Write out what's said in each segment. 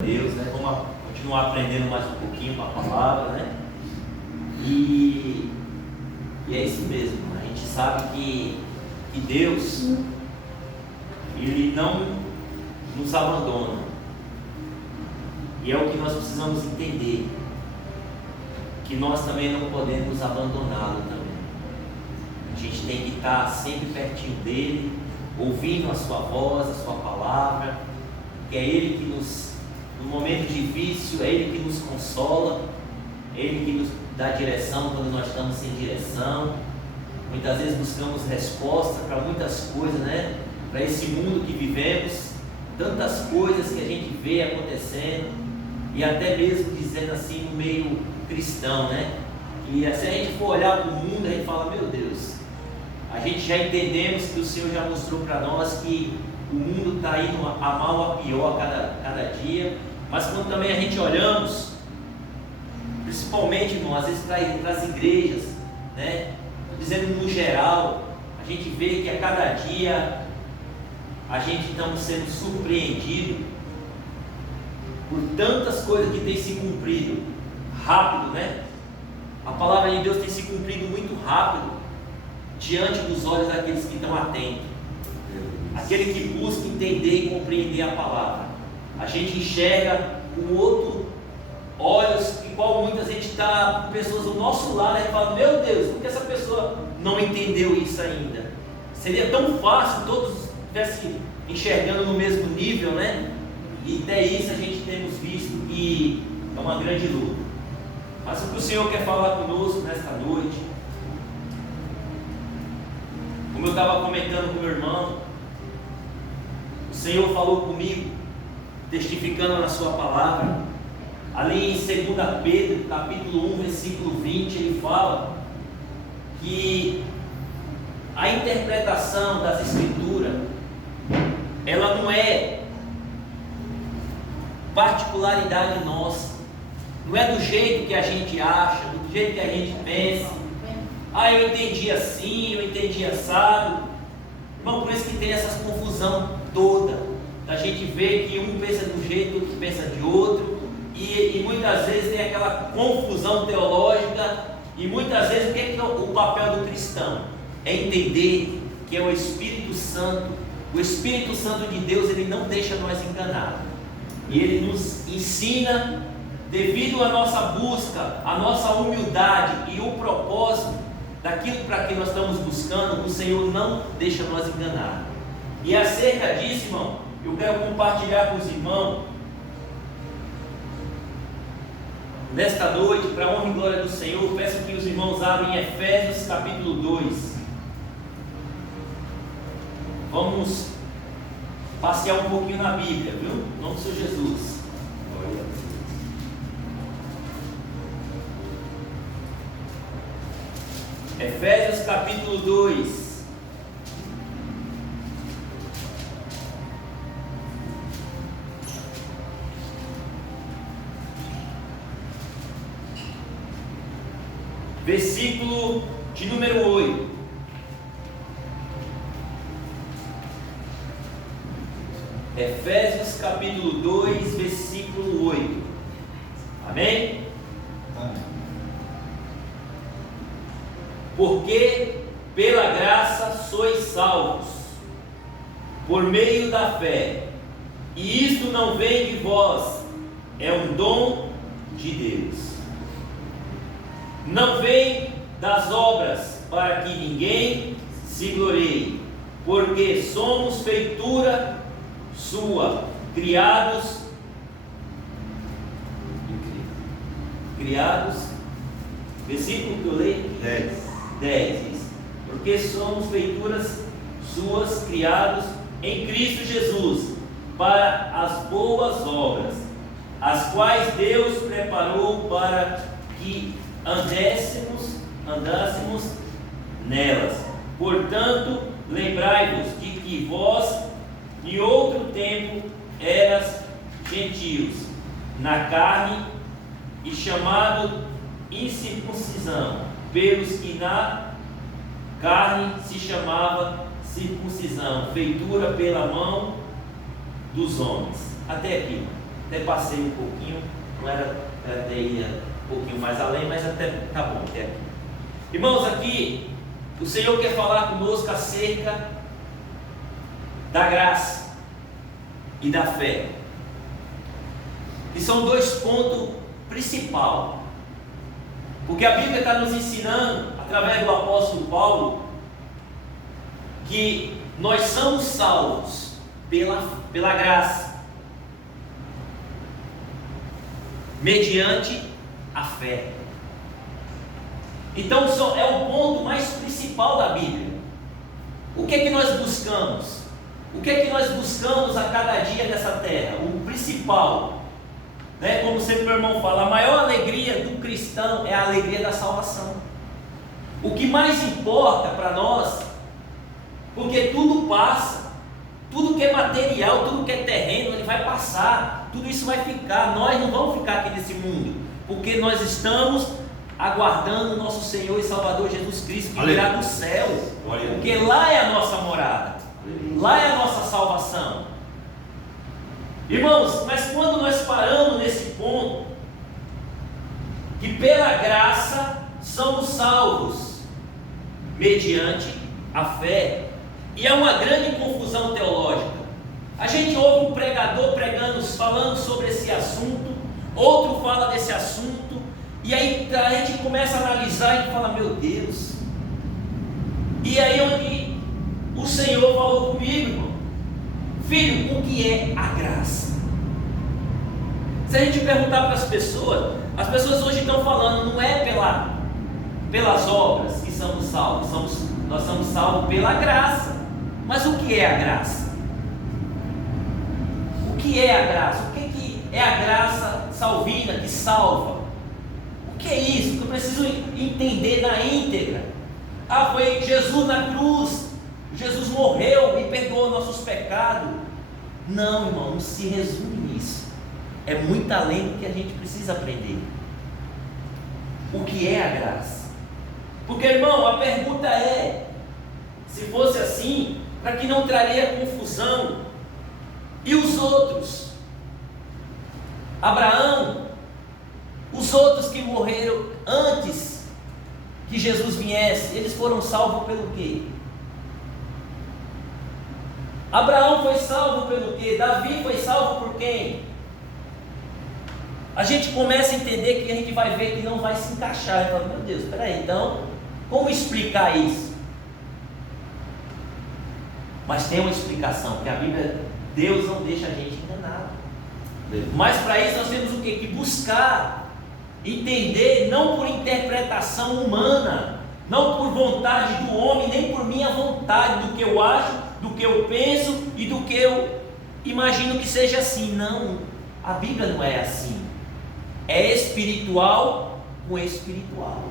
Deus, né? Vamos continuar aprendendo mais um pouquinho com a palavra, né? E é isso mesmo. A gente sabe que Deus, Ele não nos abandona. E é o que nós precisamos entender, que nós também não podemos abandoná-lo também. A gente tem que estar sempre pertinho dele, ouvindo a sua voz, a sua palavra, que é ele que nos, no momento difícil, é ele que nos consola, é ele que nos dá direção quando nós estamos sem direção. Muitas vezes buscamos resposta para muitas coisas, né? Para esse mundo que vivemos, tantas coisas que a gente vê acontecendo, e até mesmo dizendo assim no meio cristão, né? E se a gente for olhar para o mundo, a gente fala, meu Deus, a gente já entendemos que o Senhor já mostrou para nós que o mundo está indo a mal a pior cada dia, mas quando também a gente olhamos, principalmente, irmão, às vezes para as igrejas, né? Dizendo no geral, a gente vê que a cada dia a gente está sendo surpreendido por tantas coisas que têm se cumprido rápido, né? A palavra de Deus tem se cumprido muito rápido diante dos olhos daqueles que estão atentos, aquele que busca entender e compreender a palavra. A gente enxerga com outro olhos, igual muita gente está com pessoas do nosso lado e fala, meu Deus, por que essa pessoa não entendeu isso ainda? Seria tão fácil todos estivessem enxergando no mesmo nível, né? E até isso a gente temos visto que é uma grande luta. Mas o que o Senhor quer falar conosco nesta noite, como eu estava comentando com meu irmão, o Senhor falou comigo, testificando na sua palavra, ali em 2 Pedro, capítulo 1, versículo 20, ele fala que a interpretação das Escrituras, ela não é particularidade nossa, não é do jeito que a gente acha, do jeito que a gente pensa. Ah, eu entendi assim, eu entendi assado. Irmão, por isso que tem essa confusão toda, a gente vê que um pensa de um jeito, outro pensa de outro, e muitas vezes tem aquela confusão teológica, e muitas vezes o que é o papel do cristão? É entender que é o Espírito Santo de Deus, ele não deixa nós enganar. E Ele nos ensina, devido à nossa busca, à nossa humildade e o propósito daquilo para que nós estamos buscando, o Senhor não deixa nós enganar. E acerca disso, irmão, eu quero compartilhar com os irmãos, nesta noite, para a honra e glória do Senhor, peço que os irmãos abram em Efésios capítulo 2. Vamos passear um pouquinho na Bíblia, viu? Em nome do Senhor Jesus. Efésios capítulo 2. Versículo de número 8. Efésios capítulo 2, versículo 8. Amém? Amém. Porque pela graça sois salvos, por meio da fé, e isto não vem de vós, é um dom de Deus. Não vem das obras, para que ninguém se glorie, porque somos feitura sua, criados, versículo que eu leio? 10, isso. Porque somos feituras suas, criados em Cristo Jesus, para as boas obras, as quais Deus preparou para que andássemos nelas. Portanto, lembrai-vos de que vós, em outro tempo, eras gentios na carne, e chamado incircuncisão, pelos que na carne se chamava circuncisão, feitura pela mão dos homens. Até aqui. Até passei um pouquinho, não era até ir um pouquinho mais além, mas até tá bom até aqui. Irmãos, aqui o Senhor quer falar conosco acerca da graça e da fé, que são dois pontos principais, porque a Bíblia está nos ensinando, através do apóstolo Paulo, que nós somos salvos pela graça, mediante a fé. Então é o ponto mais principal da Bíblia. O que é que nós buscamos? O que é que nós buscamos a cada dia nessa terra? O principal, né? Como sempre meu irmão fala, a maior alegria do cristão é a alegria da salvação. O que mais importa para nós, porque tudo passa, tudo que é material, tudo que é terreno, ele vai passar, tudo isso vai ficar. Nós não vamos ficar aqui nesse mundo, porque nós estamos aguardando o nosso Senhor e Salvador Jesus Cristo, que virá do céu, porque lá é a nossa morada, lá é a nossa salvação. Irmãos, mas quando nós paramos nesse ponto, que pela graça somos salvos, mediante a fé, e é uma grande confusão teológica. A gente ouve um pregador pregando, falando sobre esse assunto, outro fala desse assunto, e aí a gente começa a analisar e fala, meu Deus. E aí onde o Senhor falou comigo, irmão, filho, o que é a graça? Se a gente perguntar para as pessoas hoje estão falando, não é pelas obras que somos salvos, nós somos salvos pela graça. Mas o que é a graça? O que é a graça? O que é a graça salvina que salva? O que é isso? Eu preciso entender na íntegra. Foi Jesus na cruz, Jesus morreu e perdoou nossos pecados. Não, irmão, não se resume nisso. É muito além do que a gente precisa aprender. O que é a graça? Porque, irmão, a pergunta é, se fosse assim, para que não traria confusão. E os outros? Abraão, os outros que morreram antes que Jesus viesse, eles foram salvos pelo quê? Abraão foi salvo pelo quê? Davi foi salvo por quem? A gente começa a entender que a gente vai ver que não vai se encaixar. E fala, meu Deus, espera aí, então, como explicar isso? Mas tem uma explicação, porque a Bíblia, Deus não deixa a gente enganado. Mas para isso nós temos o quê? Que buscar, entender, não por interpretação humana, não por vontade do homem, nem por minha vontade, do que eu acho, do que eu penso e do que eu imagino que seja assim. Não, a Bíblia não é assim. É espiritual com espiritual.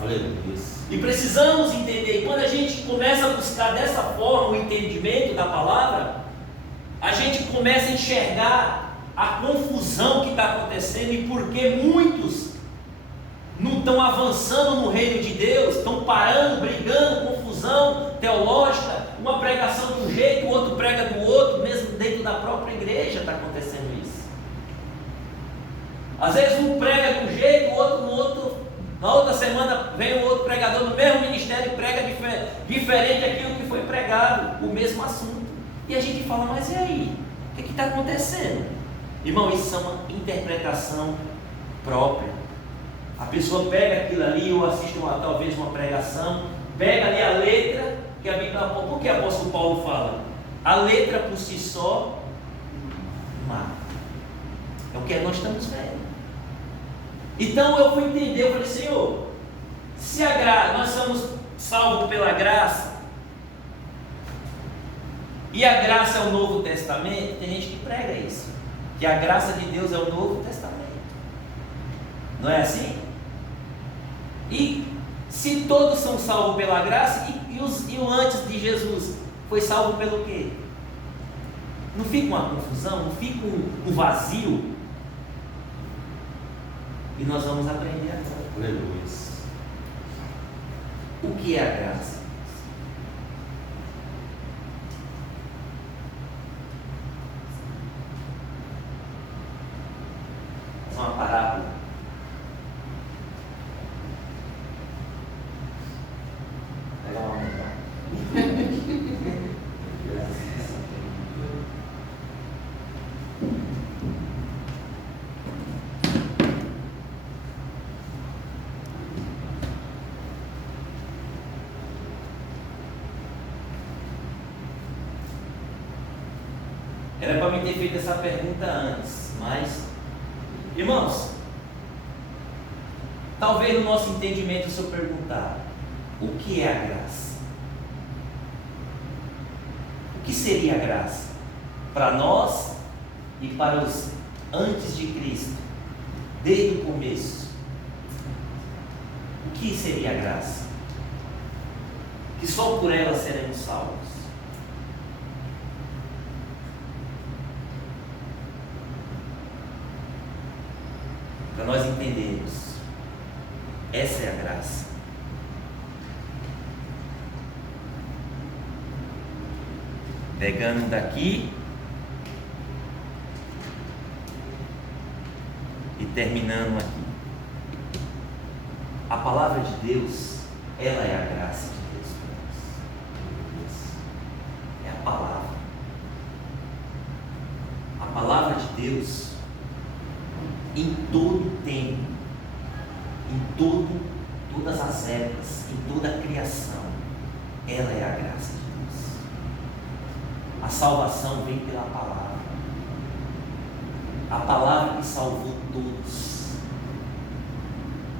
Aleluia. E precisamos entender, quando a gente começa a buscar dessa forma o entendimento da palavra, a gente começa a enxergar a confusão que está acontecendo e porque muitos não estão avançando no reino de Deus, estão parando, brigando, confusão teológica, uma pregação de um jeito, o outro prega do outro, mesmo dentro da própria igreja está acontecendo isso. Às vezes um prega de um jeito, o outro no outro. Na outra semana vem um outro pregador no mesmo ministério e prega diferente daquilo que foi pregado, o mesmo assunto. E a gente fala, mas e aí? O que está acontecendo? Irmão, isso é uma interpretação própria. A pessoa pega aquilo ali, ou assiste talvez uma pregação, pega ali a letra, que a Bíblia, por que o apóstolo Paulo fala? A letra por si só mata. É o que nós estamos vendo. Então eu fui entender, eu falei, Senhor, se nós somos salvos pela graça, e a graça é o Novo Testamento, tem gente que prega isso, que a graça de Deus é o Novo Testamento, não é assim? E se todos são salvos pela graça, e o antes de Jesus foi salvo pelo quê? Não fica uma confusão, não fica um vazio? E nós vamos aprender agora. Aleluia. O que é a graça? Fazer uma parábola. Pega uma mão, tá? Era para me ter feito essa pergunta antes, mas, irmãos, talvez no nosso entendimento, se eu perguntar, o que é a graça? O que seria a graça? Para nós e para os antes de Cristo, desde o começo, o que seria a graça? Que só por ela seremos salvos. Para nós entendermos, essa é a graça. Pegando daqui e terminando aqui. A palavra de Deus, ela é a graça de Deus para nós. É a palavra. A palavra de Deus, em todo tempo, todas as épocas, em toda a criação, ela é a graça de Deus. A salvação vem pela palavra. A palavra que salvou todos,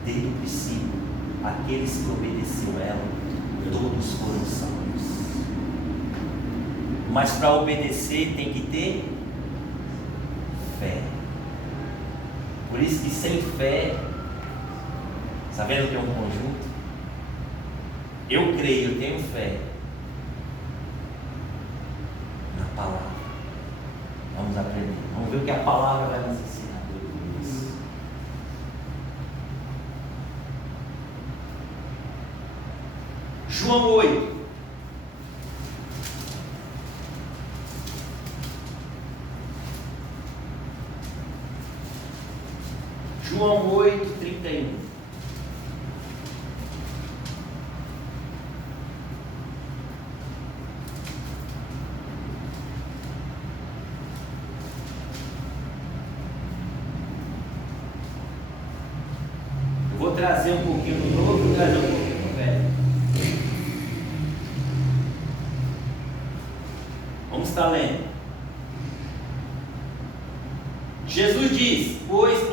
desde o princípio, aqueles que obedeceram ela, todos foram salvos. Mas para obedecer tem que ter fé. Por isso que sem fé, sabendo que é um conjunto, eu creio, eu tenho fé na palavra. Vamos aprender, vamos ver o que a palavra vai nos ensinar. João 8. João 8, 31. Eu vou trazer um pouquinho do novo, vou trazer um pouquinho do velho. Vamos estar lendo. Jesus diz, pois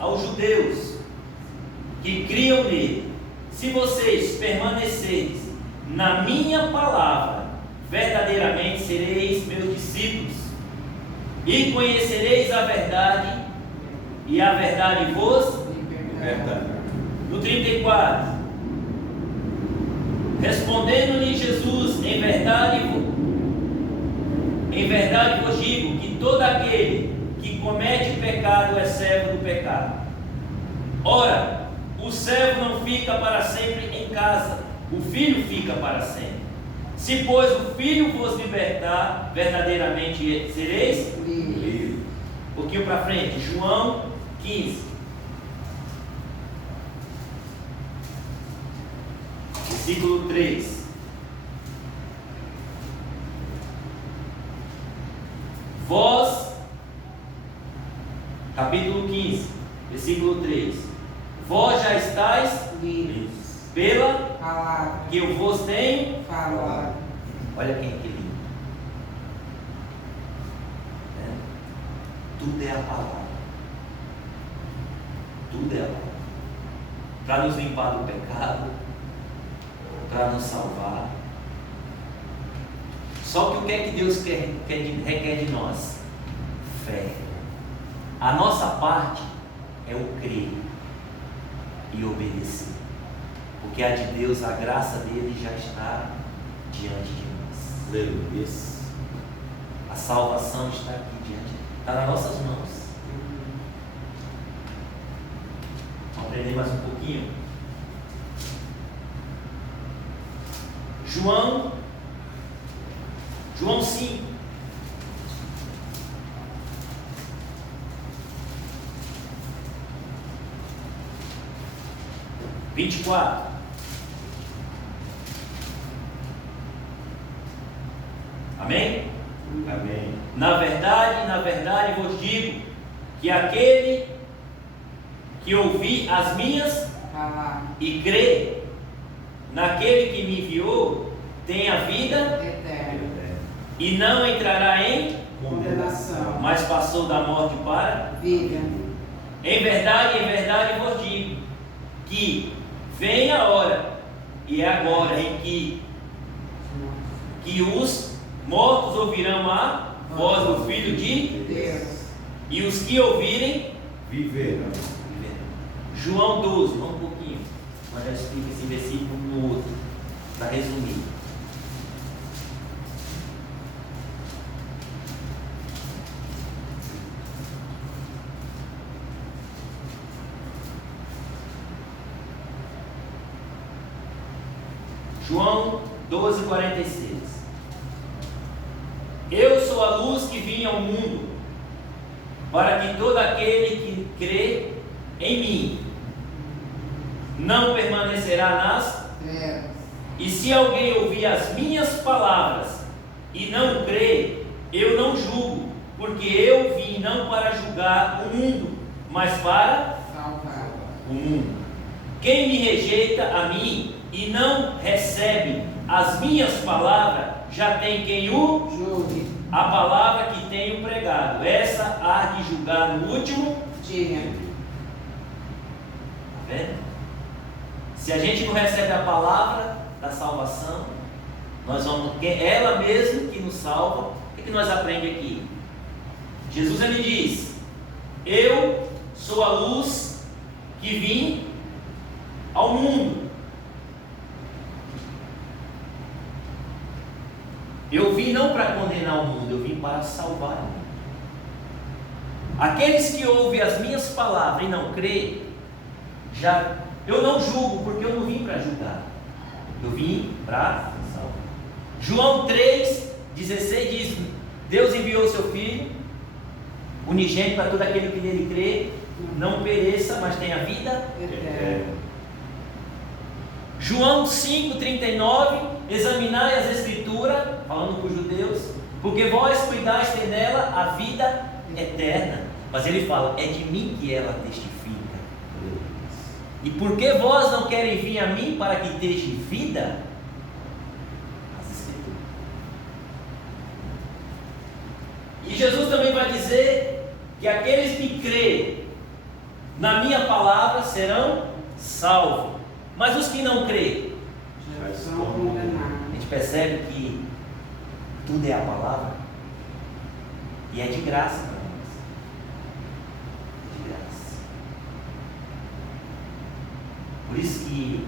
aos judeus que criam nele, se vocês permanecerem na minha palavra, verdadeiramente sereis meus discípulos, e conhecereis a verdade, e a verdade vos libertará. No 34, respondendo-lhe Jesus, em verdade vos digo que todo aquele que comete pecado é servo do pecado. Ora, o servo não fica para sempre em casa, o filho fica para sempre. Se, pois, o filho vos libertar, verdadeiramente sereis livres. Um pouquinho para frente, João 15. Versículo 3. Vós, capítulo 15, versículo 3. Vós já estáis livres pela palavra que eu vos tenho falado. Olha quem que lindo. Tudo é a palavra. Tudo é a palavra. Para nos limpar do pecado, para nos salvar. Só que o que é que Deus requer de nós? Fé. A nossa parte é o crer e obedecer, porque a de Deus, a graça dele já está diante de nós. Aleluia. A salvação está aqui diante, está nas nossas mãos. Vamos aprender mais um pouquinho. João 5. 24. Amém? Amém. Na verdade vos digo que aquele que ouvir as minhas e crê naquele que me enviou tem a vida Eterno. e não entrará em Condenação. mas passou da morte para. Vida. Em verdade vos digo que vem a hora, e é agora em que os mortos ouvirão a voz do Filho de Deus. e os que ouvirem Viverão. viverão. João 12, vamos um pouquinho, mas já explica esse versículo no outro, para resumir. João 12, 46. Eu sou a luz que vim ao mundo, para que todo aquele que crê em mim não permanecerá nas. Trevas. E se alguém ouvir as minhas palavras e não crê, eu não julgo, porque eu vim não para julgar o mundo, mas para Salvar. o mundo. Quem me rejeita a mim e não recebe as minhas palavras, já tem quem o Julgue. a palavra que tenho pregado. Essa há de julgar no último. Dia. Tá vendo? Se a gente não recebe a palavra da salvação, nós vamos, ela mesma que nos salva. O que nós aprendemos aqui? Jesus ele diz: eu sou a luz que vim ao mundo. Eu vim não para condenar o mundo, eu vim para salvar o mundo. Aqueles que ouvem as minhas palavras e não creem, eu não julgo, porque eu não vim para julgar, eu vim para salvar. João 3,16 diz: Deus enviou o seu Filho unigênito para todo aquele que nele crê, não pereça, mas tenha vida. Eterno. João 5,39: examinai as Escrituras, falando para os judeus, porque vós cuidaste nela a vida eterna. Mas ele fala: é de mim que ela testifica. E porque vós não querem vir a mim para que esteja vida? As Escrituras. E Jesus também vai dizer que aqueles que crêem na minha palavra serão salvos. Mas os que não creem, Já são condenados. a gente percebe que tudo é a palavra e é de graça para nós. É de graça. Por isso que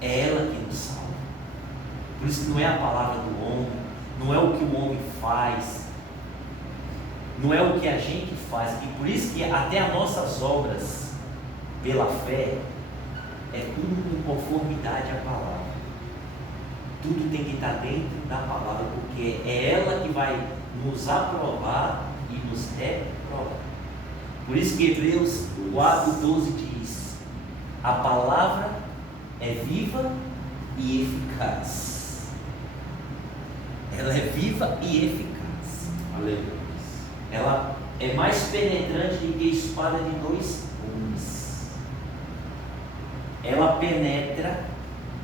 é ela que nos salva. Por isso que não é a palavra do homem, não é o que o homem faz, não é o que a gente faz. E por isso que até as nossas obras pela fé é tudo em conformidade à palavra. Tudo tem que estar dentro da palavra, porque é ela que vai nos aprovar e nos reprovar. Por isso que Hebreus 4,12 diz: a palavra é viva e eficaz. Ela é viva e eficaz. Aleluia. Ela é mais penetrante do que espada de dois gumes. Ela penetra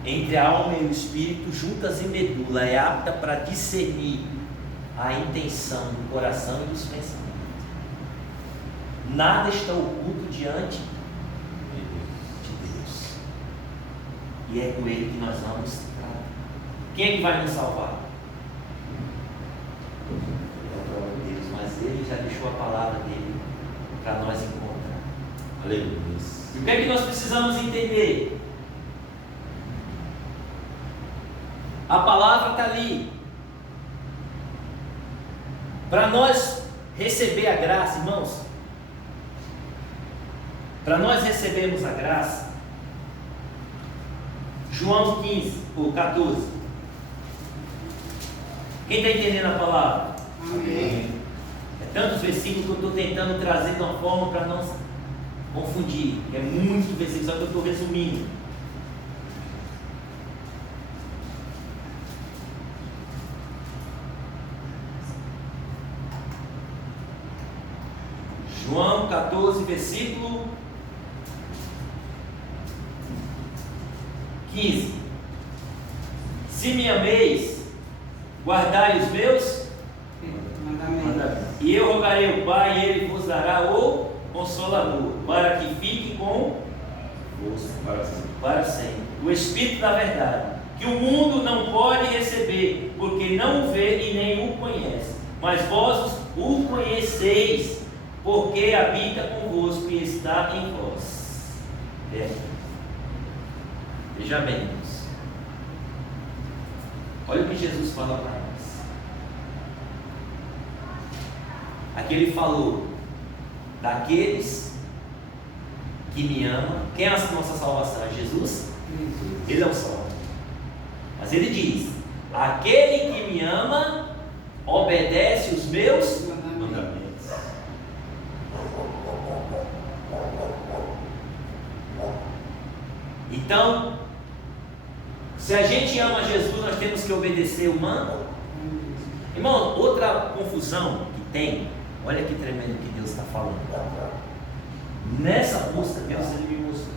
entre a alma e o espírito, juntas e medula, é apta para discernir a intenção do coração e dos pensamentos. Nada está oculto diante de Deus. E é com Ele que nós vamos tratar. Quem é que vai nos salvar? É o próprio Deus, mas Ele já deixou a palavra dele para nós encontrar. Aleluia. E o que é que nós precisamos entender? A palavra está ali. Para nós receber a graça, irmãos, para nós recebermos a graça, João 15 ou 14. Quem está entendendo a palavra? Amém. É tantos versículos que eu estou tentando trazer de uma forma para não confundir. É muito versículo, só que eu estou resumindo. João 14, versículo 15. Se me ameis, guardai os meus Mandamento. e eu rogarei ao Pai, e Ele vos dará o Consolador, para que fique com para sempre. O Espírito da verdade, que o mundo não pode receber, porque não o vê e nem o conhece. Mas vós o conheceis, porque habita convosco e está em vós. Veja bem, irmãos. Olha o que Jesus fala para nós. Aqui ele falou daqueles que me amam. Quem é a nossa salvação? É Jesus? Ele é o Salvador. Mas ele diz: aquele que me ama obedece os meus mandamentos. Então, se a gente ama Jesus, nós temos que obedecer o mando. Irmão, outra confusão que tem, olha que tremendo que Deus está falando. Nessa busca, Deus ele me mostrou.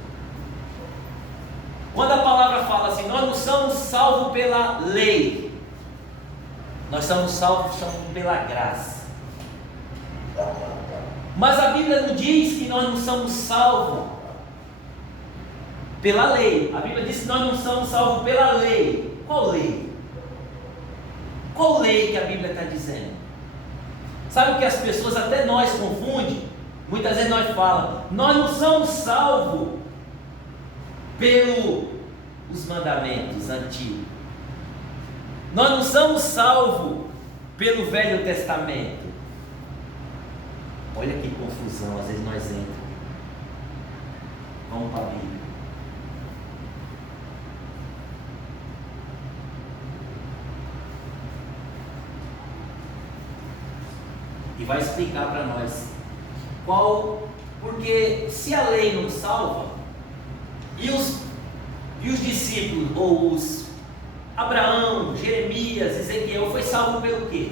Quando a palavra fala assim, nós não somos salvos pela lei, nós somos salvos pela graça. Mas a Bíblia não diz que nós não somos salvos pela lei. A Bíblia diz que nós não somos salvos pela lei. Qual lei? Qual lei que a Bíblia está dizendo? Sabe o que as pessoas, até nós, confundem? Muitas vezes nós falamos, nós não somos salvos pelos mandamentos antigos. Nós não somos salvos pelo Velho Testamento. Olha que confusão, às vezes nós entramos. Vamos para a Bíblia. E vai explicar para nós porque se a lei não salva, e os discípulos, ou os Abraão, Jeremias, Ezequiel, foi salvo pelo quê?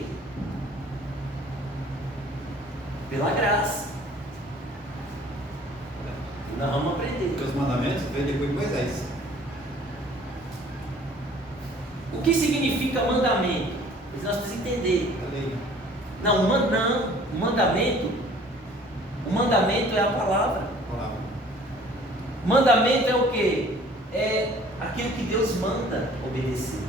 Pela graça. E nós vamos aprender. Porque os mandamentos veio depois de Moisés. O que significa mandamento? Nós precisamos entender. A lei. Não, o mandamento é a palavra. Mandamento é o que? É aquilo que Deus manda obedecer.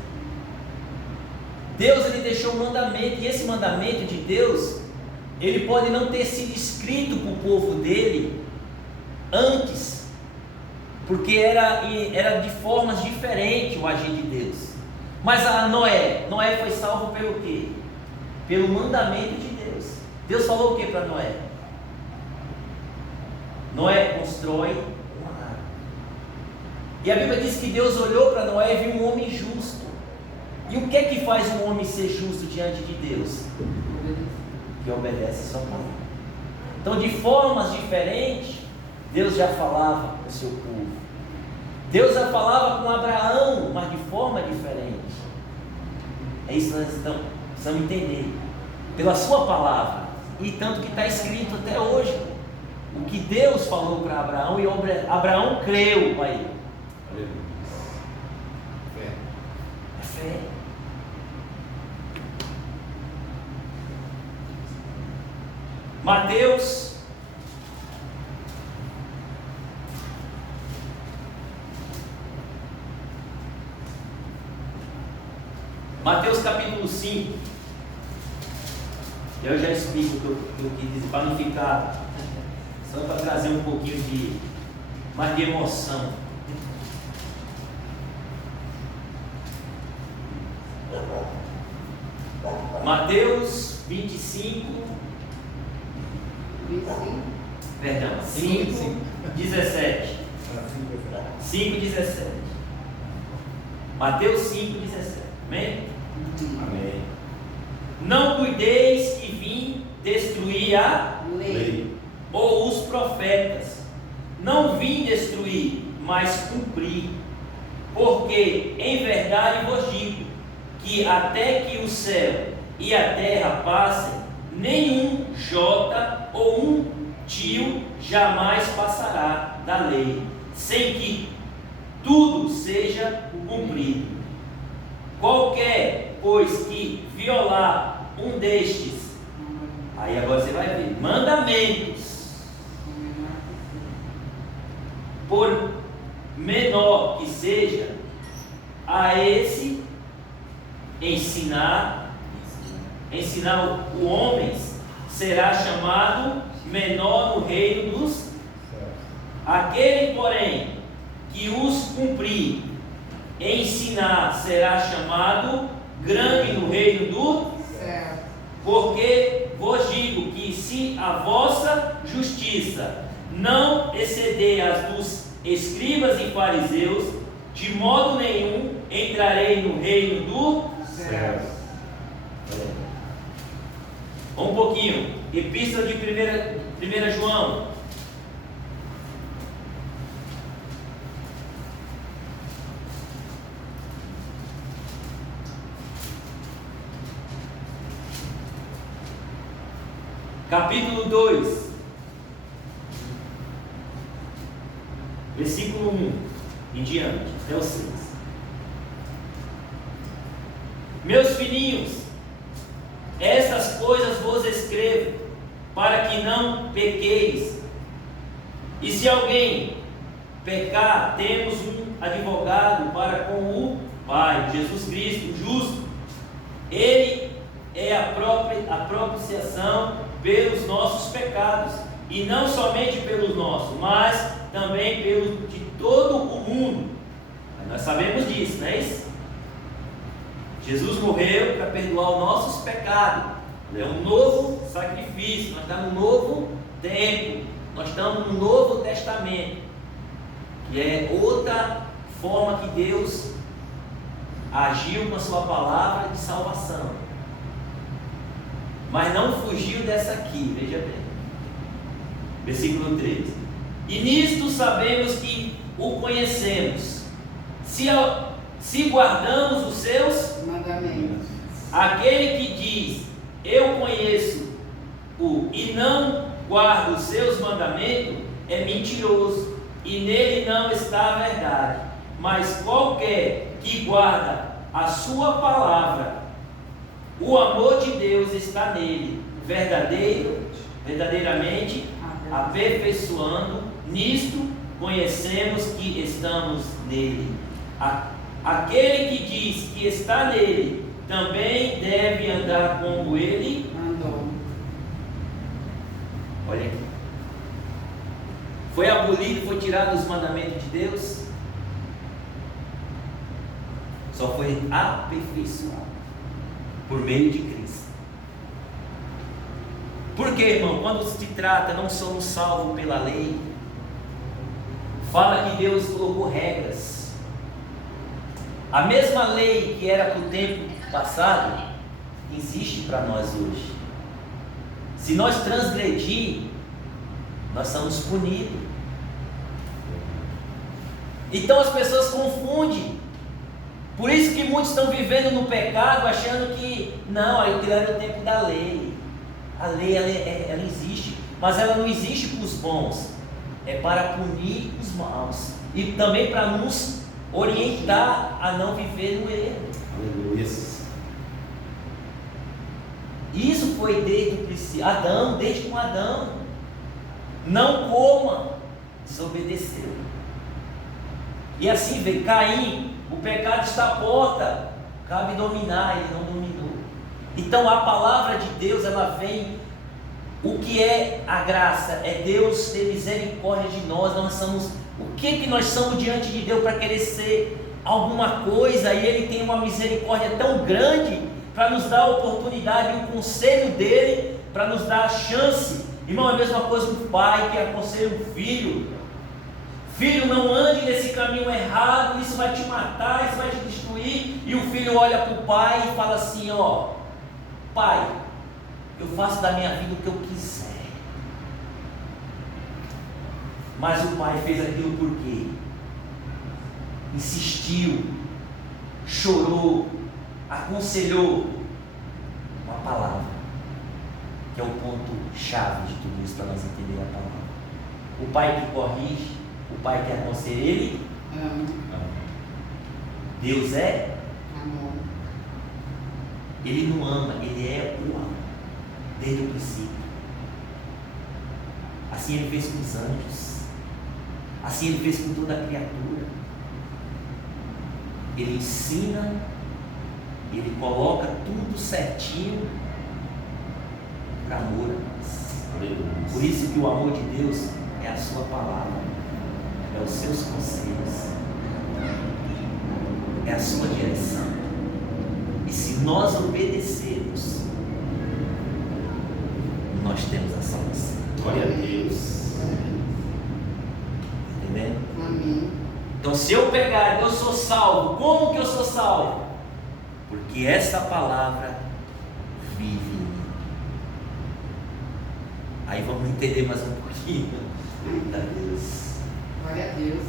Deus ele deixou um mandamento, e esse mandamento de Deus, ele pode não ter sido escrito para o povo dele antes, porque era de formas diferentes o agir de Deus. Mas a Noé foi salvo pelo quê? Pelo mandamento de Deus. Deus falou o que para Noé? Noé constrói uma arca. E a Bíblia diz que Deus olhou para Noé e viu um homem justo. E o que é que faz um homem ser justo diante de Deus? Que obedece a sua palavra. Então, de formas diferentes, Deus já falava com o seu povo. Deus já falava com Abraão, mas de forma diferente. É isso que nós precisamos entender. Pela sua palavra. E tanto que está escrito até hoje. O que Deus falou para Abraão, e Abraão creu a ele. Fé. É fé. Mateus capítulo 5. Eu já explico o que eu quis dizer, para não ficar, só para trazer um pouquinho mais de emoção. Mateus 25, perdão, 5, 17. 5,17. Mateus 5,17. Amém? Amém. Não cuideis que vim destruir a Lei. ou os profetas. Não vim destruir, mas cumprir. Porque em verdade vos digo que até que o céu e a terra passem, nenhum jota ou um gentio jamais passará da lei, sem que tudo seja cumprido. Qualquer, pois, que violar um destes, aí agora você vai ver, mandamentos, por menor que seja, a esse ensinar o homens, será chamado menor no reino dos céus. Aquele, porém, que os cumprir, ensinar, será chamado grande no reino do céu. Porque vos digo que se a vossa justiça não exceder as dos escribas e fariseus, de modo nenhum entrarei no reino do céu. Um pouquinho. Epístola de 1 João. Capítulo 2, versículo 1 em diante, até o 6. Meus filhinhos, estas coisas vos escrevo, para que não pequeis. E se alguém pecar, temos um advogado para com o Pai, Jesus Cristo, o justo. Ele é a propiciação pelos nossos pecados, e não somente pelos nossos, mas também pelos de todo o mundo. Nós sabemos disso, não é isso? Jesus morreu para perdoar os nossos pecados. É um novo sacrifício. Nós estamos no novo tempo. Nós estamos no Novo Testamento, que é outra forma que Deus agiu com a sua palavra de salvação. Mas não fugiu dessa aqui, veja bem. Versículo 13. E nisto sabemos que o conhecemos, se guardamos os seus mandamentos. Aquele que diz, eu conheço-o, e não guarda os seus mandamentos, é mentiroso, e nele não está a verdade. Mas qualquer que guarda a sua palavra, o amor de Deus está nele, verdadeiramente aperfeiçoando. Nisto conhecemos que estamos nele. Aquele que diz que está nele, também deve andar como ele andou. Olha aqui. Foi abolido, foi tirado os mandamentos de Deus? Só foi aperfeiçoado por meio de Cristo. Porque, irmão, quando se trata, não somos salvos pela lei. Fala que Deus colocou regras. A mesma lei que era para o tempo passado, existe para nós hoje. Se nós transgredir, nós somos punidos. Então as pessoas confundem. Por isso que muitos estão vivendo no pecado, achando que não, aquilo era o tempo da lei. A lei ela existe, mas ela não existe para os bons, é para punir os maus e também para nos orientar a não viver no erro. Aleluia. Isso foi desde o princípio. Adão, desde com Adão, não coma, desobedeceu. E assim veio Caim. O pecado está à porta, cabe dominar, ele não dominou. Então a palavra de Deus, ela vem. O que é a graça? É Deus ter misericórdia de nós. Nós somos, o que nós somos diante de Deus para querer ser alguma coisa? E Ele tem uma misericórdia tão grande para nos dar a oportunidade e o conselho dele, para nos dar a chance. Irmão, é a mesma coisa que o pai que aconselha o filho. Filho, não ande nesse caminho errado, isso vai te matar, isso vai te destruir. E o filho olha para o pai e fala assim, ó, pai, eu faço da minha vida o que eu quiser. Mas o pai fez aquilo por quê? Insistiu, chorou, aconselhou uma palavra. que é o ponto-chave de tudo isso para nós entender a palavra. O pai que corrige, o pai que aconselha, ele ama. Deus é Amor. Ele não ama, ele é o amor, desde o princípio. Assim ele fez com os anjos, assim ele fez com toda a criatura. Ele ensina, ele coloca tudo certinho para amor a nós. Por isso que o amor de Deus é a sua palavra, é os seus conselhos, é a sua direção. E se nós obedecermos, nós temos a salvação. Glória a Deus. Entendendo? Amém. Então, se eu pegar, eu sou salvo. Como que eu sou salvo? Porque essa palavra vive em mim. Aí vamos entender mais um pouquinho. Eita Deus. Glória a Deus.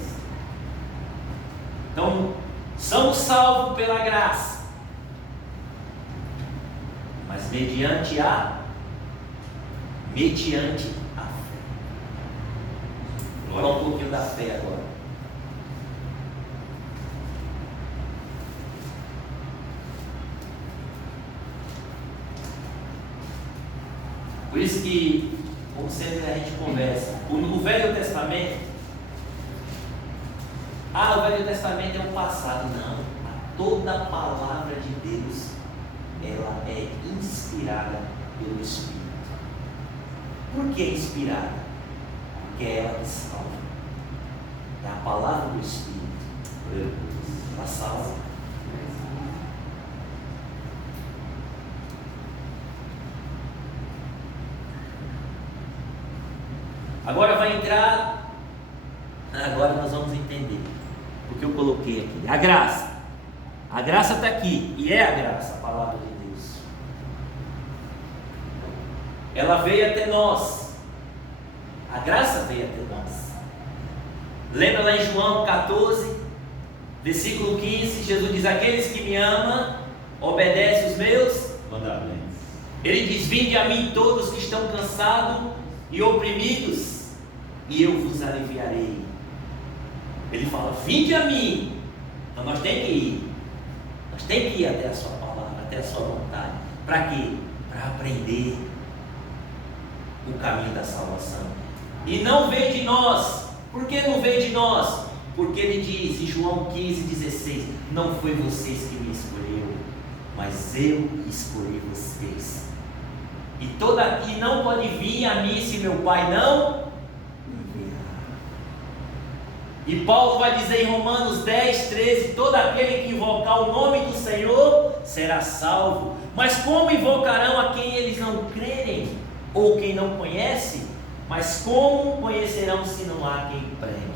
Então, somos salvos pela graça, mas mediante a fé. Vou falar um pouquinho da fé agora. Por isso que, como sempre a gente conversa, o Velho Testamento, o Velho Testamento é um passado. Não, toda a palavra de Deus, ela é inspirada pelo Espírito. Por que inspirada? Porque é ela que salva. É a palavra do Espírito. Ela salva. Agora vai entrar. Agora nós vamos entender. Porque eu coloquei aqui. A graça. A graça está aqui. E é a graça, a palavra de Deus. Ela veio até nós. A graça veio até nós. Lembra lá em João 14, versículo 15, Jesus diz: aqueles que me amam, obedecem os meus mandamentos. Ele diz: vinde a mim todos que estão cansados e oprimidos, e eu vos aliviarei. Ele fala: vinde a mim. Então nós temos que ir. Nós temos que ir até a sua palavra, até a sua vontade. Para quê? Para aprender o caminho da salvação. E não vem de nós. Por que não vem de nós? Porque ele diz em João 15,16: não foi vocês que me escolheram, mas eu escolhi vocês. E não pode vir a mim se meu Pai não enviar. E Paulo vai dizer em Romanos 10:13: todo aquele que invocar o nome do Senhor será salvo. Mas como invocarão a quem eles não crerem, ou quem não conhece? Mas como conhecerão se não há quem pregue?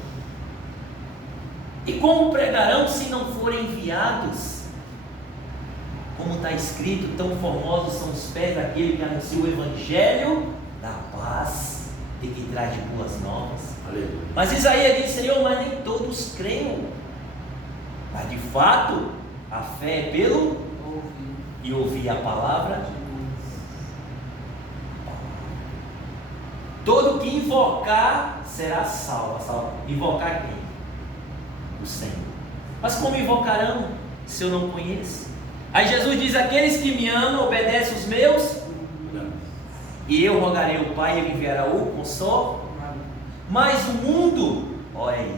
E como pregarão se não forem enviados? Como está escrito: tão formosos são os pés daquele que anuncia o Evangelho da paz e que traz de boas novas. Aleluia. Mas Isaías diz: Senhor, mas nem todos creiam. Mas de fato, a fé é pelo e ouvir a palavra. Todo que invocar será salvo. Invocar quem? O Senhor. Mas como invocarão se eu não conheço? Aí Jesus diz: aqueles que me amam obedecem os meus, e eu rogarei ao Pai e ele enviará o Consolador. Mas o mundo, olha aí,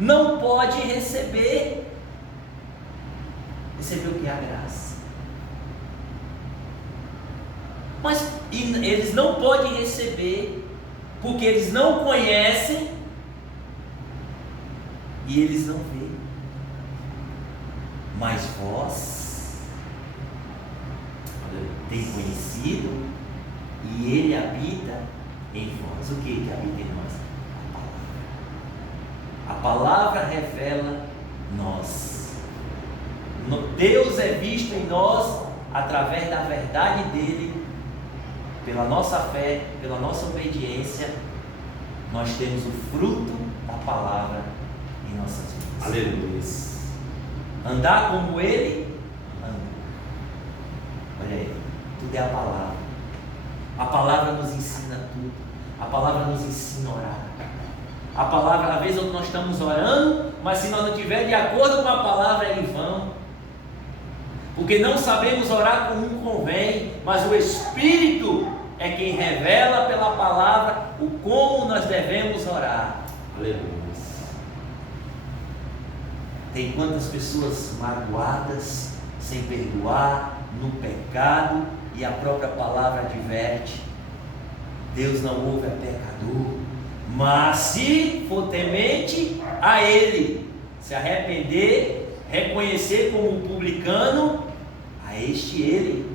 não pode receber o que é a graça. Mas eles não podem receber, porque eles não conhecem e eles não veem. Mas vós tem conhecido e ele habita em vós. O que habita em nós? A palavra revela nós. Deus é visto em nós através da verdade dele. Pela nossa fé, pela nossa obediência, nós temos o fruto da palavra em nossas vidas. Aleluia. Andar como ele anda. Olha aí, tudo é a palavra. A palavra nos ensina tudo. A palavra nos ensina a orar. A palavra, às vezes nós estamos orando, mas se nós não estivermos de acordo com a palavra, é em vão. Porque não sabemos orar como convém, mas o Espírito é quem revela pela palavra o como nós devemos orar. Aleluia. Tem quantas pessoas magoadas, sem perdoar, no pecado, e a própria palavra adverte: Deus não ouve a pecador, mas se for temente a Ele, se arrepender, reconhecer como publicano, a este Ele.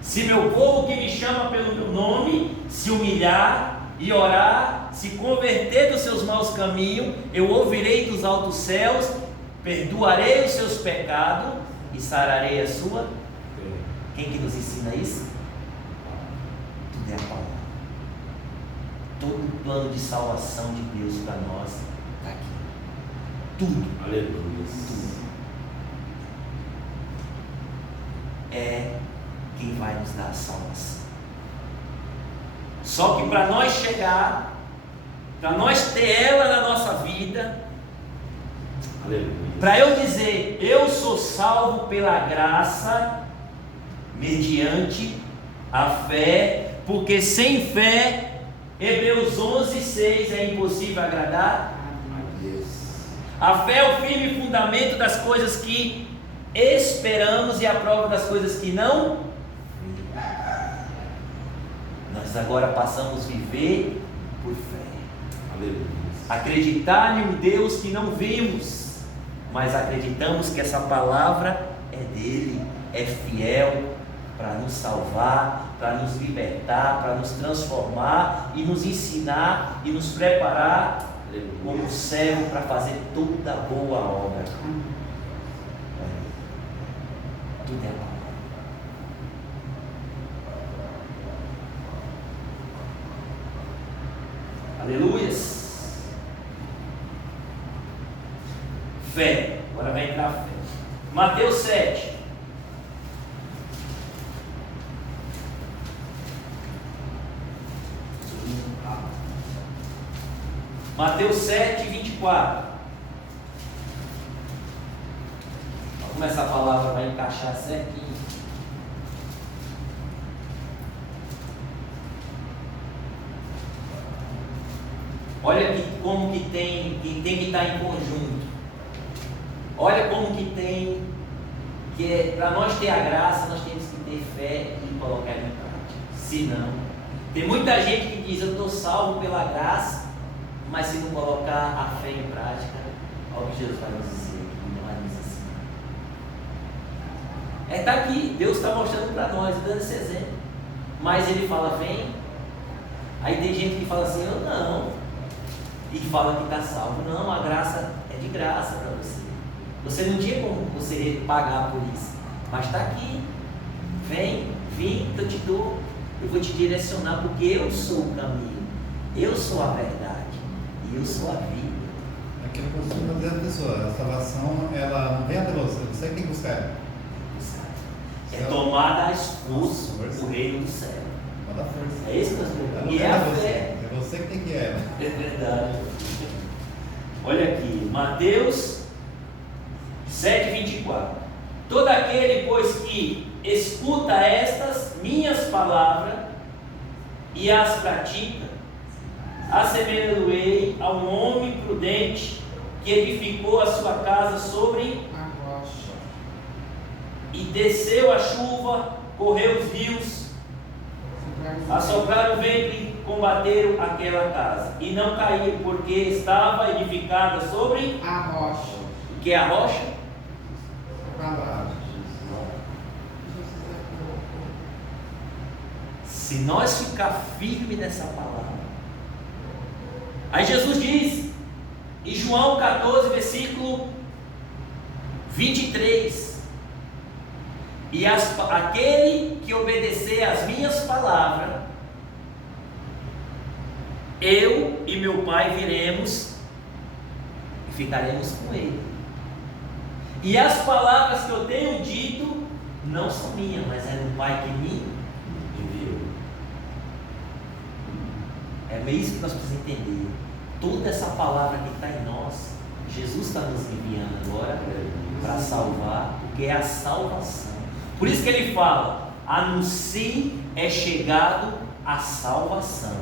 Se meu povo que me chama pelo meu nome se humilhar e orar, se converter dos seus maus caminhos, eu ouvirei dos altos céus, perdoarei os seus pecados e sararei a sua. Quem que nos ensina isso? Tudo é a palavra. Todo o plano de salvação de Deus para nós está aqui. Tudo. Aleluia. Tudo. É quem vai nos dar a salvação. Só que para nós chegar, para nós ter ela na nossa vida, para eu dizer, eu sou salvo pela graça, mediante a fé, porque sem fé, Hebreus 11:6, é impossível agradar a Deus. A fé é o firme fundamento das coisas que esperamos e a prova das coisas que não. Nós agora passamos a viver por fé. Aleluia. Acreditar em um Deus que não vimos, mas acreditamos que essa palavra é dele, é fiel para nos salvar, para nos libertar, para nos transformar e nos ensinar e nos preparar como servo para fazer toda boa obra. Tudo é bom. Aleluias. Fé. Agora vai entrar a fé. Mateus 7. Mateus 7, 24. Como essa palavra vai encaixar certinho. Olha como que tem que estar em conjunto. Olha como que tem, que para nós ter a graça, nós temos que ter fé e colocar em prática. Se não, tem muita gente que diz, eu estou salvo pela graça, mas se não colocar a fé em prática, olha o que Jesus vai nos dizer aqui, não vai nos ensinar. Está aqui, Deus está mostrando para nós, dando esse exemplo. Mas Ele fala, vem. Aí tem gente que fala assim, eu não. E fala que está salvo. Não, a graça é de graça para você. Você não tinha como você pagar por isso. Mas está aqui. Vem que eu te dou. Eu vou te direcionar, porque eu sou o caminho. Eu sou a verdade. E eu sou a vida. Aquilo que eu costumo dizer à pessoa, a salvação, ela não vem até você, você que tem que buscar ela. É tomada a esforço do reino do céu. Manda força. É isso que nós Ela temos. não E vem é a a você, fé. é você que tem que ir ela. É verdade. Olha aqui, Mateus 7:24. Todo aquele, pois, que escuta estas minhas palavras e as pratica, assemelhei a um homem prudente que edificou a sua casa sobre A rocha. e desceu a chuva, correu os rios, assopraram o vento e combateram aquela casa, e não caiu, porque estava edificada sobre A rocha. o que é a rocha? A palavra. Se nós ficar firme nessa palavra. Aí Jesus diz em João 14, versículo 23: e aquele que obedecer às minhas palavras, eu e meu Pai viremos e ficaremos com ele. E as palavras que eu tenho dito não são minhas, mas é do Pai que me enviou. É isso que nós precisamos entender. Toda essa palavra que está em nós, Jesus está nos enviando agora para salvar, porque é a salvação. Por isso que ele fala: anuncie, é chegado a salvação.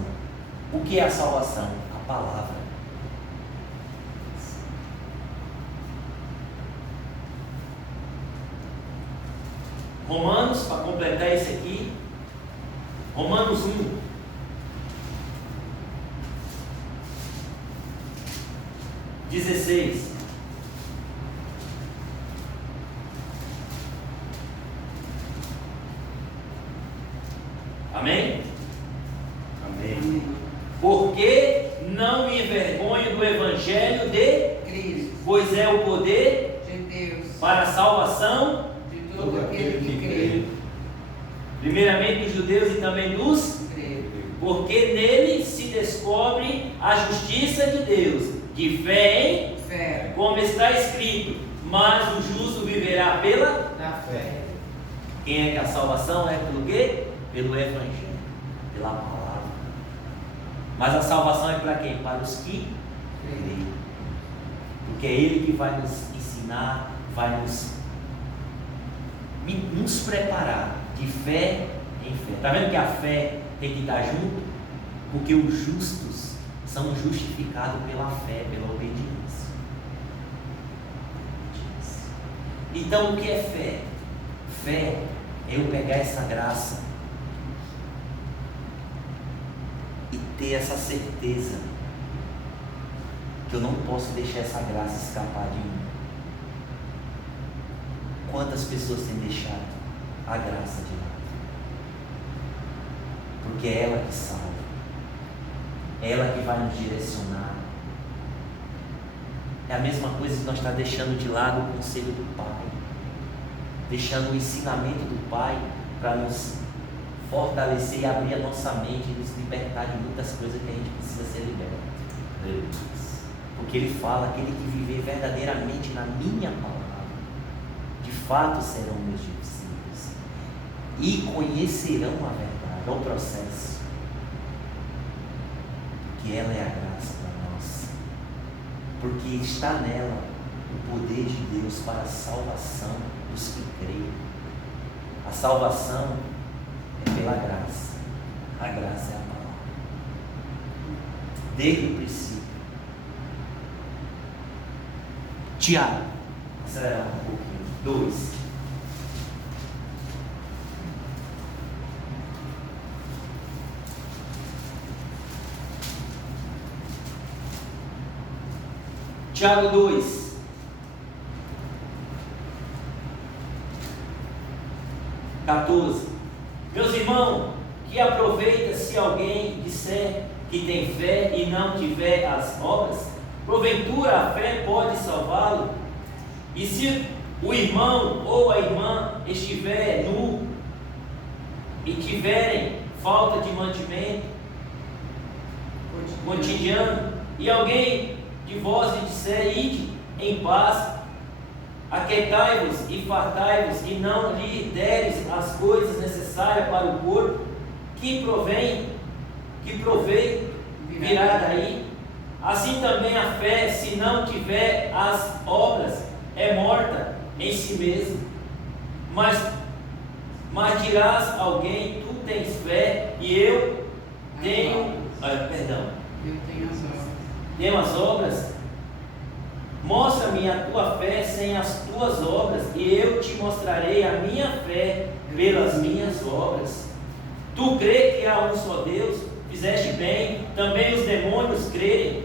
O que é a salvação? A palavra. Romanos, para completar esse aqui, Romanos 1. (16). Amém? Amém. Porque não me envergonho do evangelho de Cristo, pois é o poder de Deus, para a salvação, de todo aquele que crê. primeiramente dos judeus e também dos, Crê. porque nele se descobre a justiça de Deus, de fé em, Fé, como está escrito, mas o justo viverá pela. da fé. Quem é que a salvação é pelo quê? Pelo evangelho, pela palavra. Mas a salvação é para quem? Para os que creem. Porque é Ele que vai nos ensinar, vai nos preparar de fé em fé. Está vendo que a fé tem que estar junto? Porque os justos são justificados pela fé, pela obediência. Então o que é fé? Fé é eu pegar essa graça e ter essa certeza que eu não posso deixar essa graça escapar de mim. Quantas pessoas têm deixado a graça de lado? Porque é ela que salva, é ela que vai nos direcionar. É a mesma coisa que nós estamos deixando de lado o conselho do Pai, deixando o ensinamento do Pai para nos fortalecer e abrir a nossa mente e nos libertar de muitas coisas que a gente precisa ser liberto. Porque Ele fala: aquele que viver verdadeiramente na minha palavra, de fato serão meus discípulos e conhecerão a verdade. É o processo, porque ela é a graça para nós, porque está nela o poder de Deus para a salvação dos que creem. A salvação é pela graça, a graça é a palavra, desde o princípio. Tiago, acelerar um pouquinho, 2. Tiago 2. Meus irmãos, que aproveita se alguém disser que tem fé e não tiver as obras? Porventura a fé pode salvá-lo? E se o irmão ou a irmã estiver nu e tiverem falta de mantimento cotidiano, e alguém de vós lhe disser: ide em paz, aquietai-vos e fartai-vos, e não lhe deres as coisas necessárias para o corpo, que provei virá daí? Assim também a fé, se não tiver as obras, é morta em si mesma. Mas dirás alguém: tu tens fé e eu tenho. Eu tenho as obras. Tenho as obras? Mostra-me a tua fé sem as tuas obras, e eu te mostrarei a minha fé pelas minhas obras. Tu crê que há um só Deus? Fizeste bem. Também os demônios creem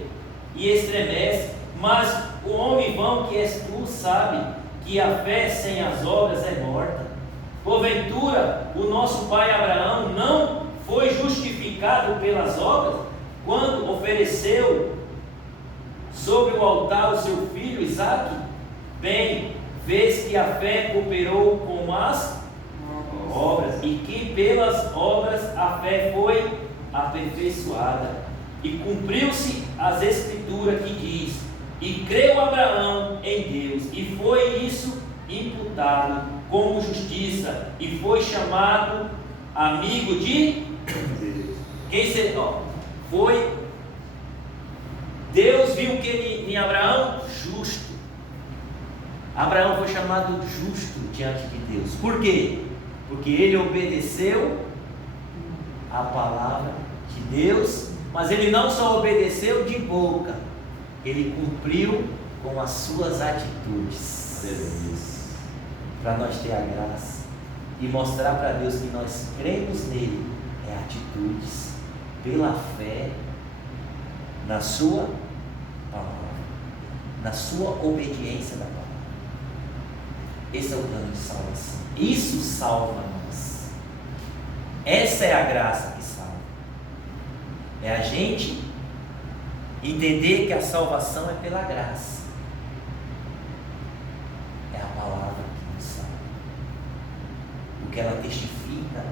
e estremecem. Mas o homem vão que és tu sabe que a fé sem as obras é morta. Porventura o nosso pai Abraão não foi justificado pelas obras, quando ofereceu sobre o altar o seu filho Isaque? Bem, vês que a fé cooperou com as obras, e que pelas obras a fé foi aperfeiçoada. E cumpriu-se as escrituras que diz: e creu Abraão em Deus, e foi isso imputado como justiça, e foi chamado amigo de Deus. Quem será? foi, Deus viu que em Abraão, justo. Abraão foi chamado justo diante de Deus. Por quê? Porque ele obedeceu a palavra de Deus, mas ele não só obedeceu de boca, ele cumpriu com as suas atitudes. Para nós ter a graça e mostrar para Deus que nós cremos nele, é atitudes pela fé na sua palavra, na sua obediência da palavra. Esse é o plano de salvação. Isso salva nós. Essa é a graça que salva. É a gente entender que a salvação é pela graça. É a palavra que nos salva. Porque ela testifica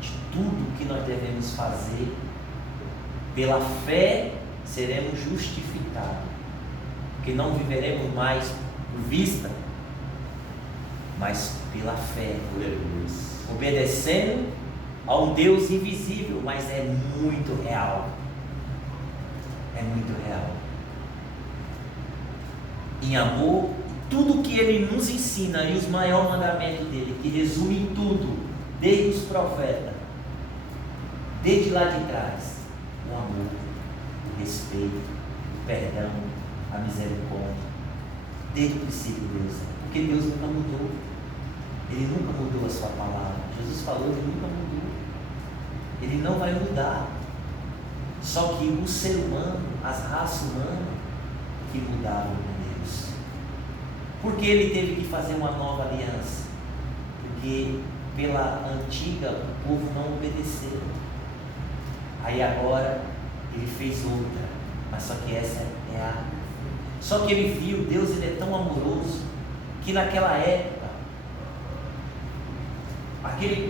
de tudo que nós devemos fazer. Pela fé seremos justificados. Porque não viveremos mais por vista, mas pela fé, obedecendo a um Deus invisível, mas é muito real. É muito real. Em amor, tudo que ele nos ensina e os maiores mandamentos dele, que resume em tudo, desde os profetas, desde lá de trás, o amor, o respeito, o perdão, a misericórdia, desde o princípio de Deus, porque Deus nunca mudou. Ele nunca mudou a sua palavra. Jesus falou, ele nunca mudou. Ele não vai mudar. Só que o ser humano, as raças humanas, que mudaram com Deus. Por que ele teve que fazer uma nova aliança? Porque pela antiga o povo não obedeceu. Aí agora ele fez outra. Mas só que essa é a... Só que ele viu, Deus ele é tão amoroso, que naquela época,